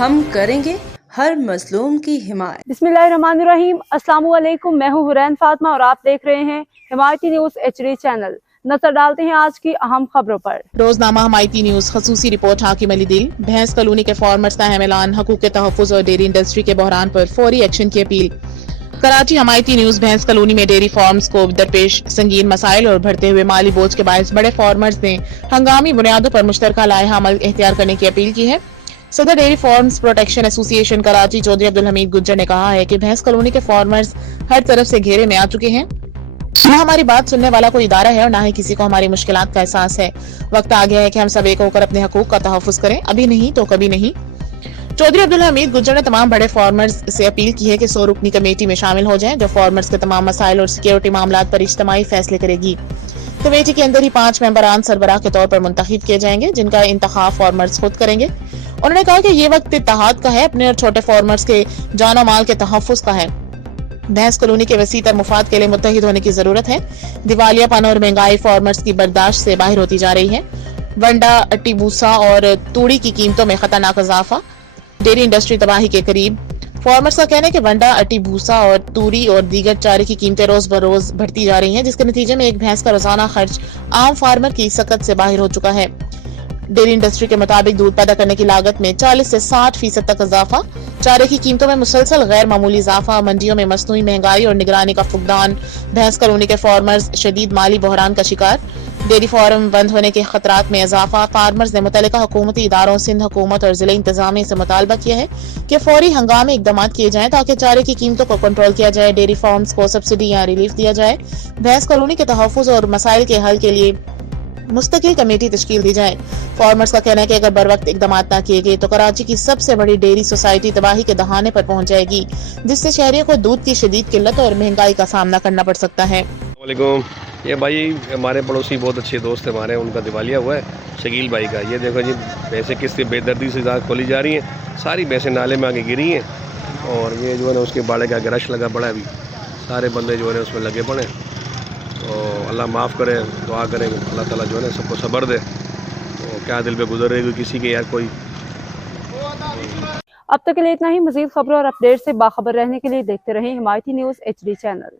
हम करेंगे हर मजलूम की हिमायत। बिस्मिल्लाहिर्रहमानिर्रहीम। अस्सलाम वालेकुम। मैं हूँ हुरैन फातिमा और आप देख रहे हैं हिमायती न्यूज HD चैनल। नजर डालते हैं आज की अहम खबरों पर। रोजनामा हिमायती न्यूज खसूसी रिपोर्ट हाकिम अली दिल। भैंस कॉलोनी के फार्मर्स का अहम ऐलान, हकूक के तहफ़्फ़ुज़ और डेयरी इंडस्ट्री के बहरान पर फौरी एक्शन की अपील। कराची हिमायती न्यूज भैंस कॉलोनी में डेयरी फार्म्स को दरपेश संगीन मसाइल और बढ़ते हुए माली बोझ के बायस बड़े फार्मर्स ने हंगामी बुनियादों पर मुश्तरका लायहा अमल एख्तियार करने की अपील की है। सदर dairy farms protection association Karachi Chaudhry Abdul Hameed Gujjar ने कहा है कि भैंस कॉलोनी के फार्मर्स हर तरफ से घेरे में आ चुके हैं। न हमारी बात सुनने वाला कोई इदारा है और ना ही किसी को हमारी मुश्किलात का एहसास है। वक्त आ गया है कि हम सब एक होकर अपने हकूक का तहफ़्फ़ुज़ करें, अभी नहीं तो कभी नहीं। चौधरी अब्दुल हमीद गुज्जर ने तमाम बड़े फार्मर्स से अपील की है कि 100 रुकनी कमेटी में शामिल हो जाएं, जो फार्मर्स के तमाम मसाइल और सिक्योरिटी मामलात पर इज्तिमाई फैसले करेगी। कमेटी के अंदर ही 5 मेंबरान सरबराह के तौर पर मुंतखब किए जाएंगे, जिनका इंतखाब फार्मर्स खुद करेंगे। उन्होंने कहा कि ये वक्त इत्तेहाद का है, अपने और छोटे फार्मर्स के जानो माल के तहफ़्फ़ुज़ का है। भैंस कॉलोनी के वसी तर मुफाद के लिए मुत्तहिद होने की जरूरत है। दिवालियापन और महंगाई फार्मर्स की बर्दाश्त से बाहर होती जा रही है। वंडा, अट्टी भूसा और तूड़ी की कीमतों में खतरनाक इजाफा, डेयरी इंडस्ट्री तबाही के करीब। फार्मर्स का कहना है कि वंडा, अट्टी भूसा और तूड़ी और दीगर चारे की कीमतें रोज बरोज बढ़ती जा रही हैं, जिसके नतीजे में एक भैंस का रोजाना खर्च आम फार्मर की सकत से बाहर हो चुका है। डेयरी इंडस्ट्री के मुताबिक दूध पैदा करने की लागत में 40 से 60% तक इजाफा, चारे की कीमतों में मुसलसल गैर मामूली इजाफा, मंडियों में मसनूई महंगाई और निगरानी का फुकदान। भैंस कॉलोनी के फार्मर्स शदीद माली बहरान का शिकार। डेयरी फार्म बंद होने के खतरात में इजाफा। फार्मर्स ने मुतल्लिका हुकूमती इदारों, सिंध हुकूमत और जिला इंतजामिया से मुतालबा किया है कि फौरी हंगामी इकदाम किए जाएं ताकि चारे की कीमतों को कंट्रोल किया जाए, डेयरी फार्म्स को सब्सिडी या रिलीफ दिया जाए। भैंस कॉलोनी के तहफ़्फ़ुज़ और मसाइल के हल के लिए मुस्तकिल कमेटी तश्कील दी जाए। फार्मर्स का कहना है कि अगर बर वक्त इकदाम न किए गए तो कराची की सबसे बड़ी डेयरी सोसाइटी तबाही के दहाने पर पहुंच जाएगी, जिससे शहरियों को दूध की शदीद किल्लत और महंगाई का सामना करना पड़ सकता है। ये भाई हमारे पड़ोसी बहुत अच्छे दोस्त हैं हमारे, उनका दिवालिया हुआ है शकील भाई का। ये देखो जी, भैंसें किस बेदर्दी से ज़्यादा खोली जा रही हैं, सारी भैंसें नाले में आके गिरी हैं और ये जो है ना उसके बाड़े का रश लगा पड़ा है। अभी सारे बंदे जो है उसमें लगे पड़े। तो अल्लाह माफ़ करे, दुआ करें अल्लाह ताला जो है ना सबको सब्र दे। तो क्या दिल पे गुजर रही किसी के यार कोई। अब तक के लिए इतना ही। मजीद खबरों और अपडेट से बाखबर रहने के लिए देखते रहें हिमायती न्यूज HD चैनल।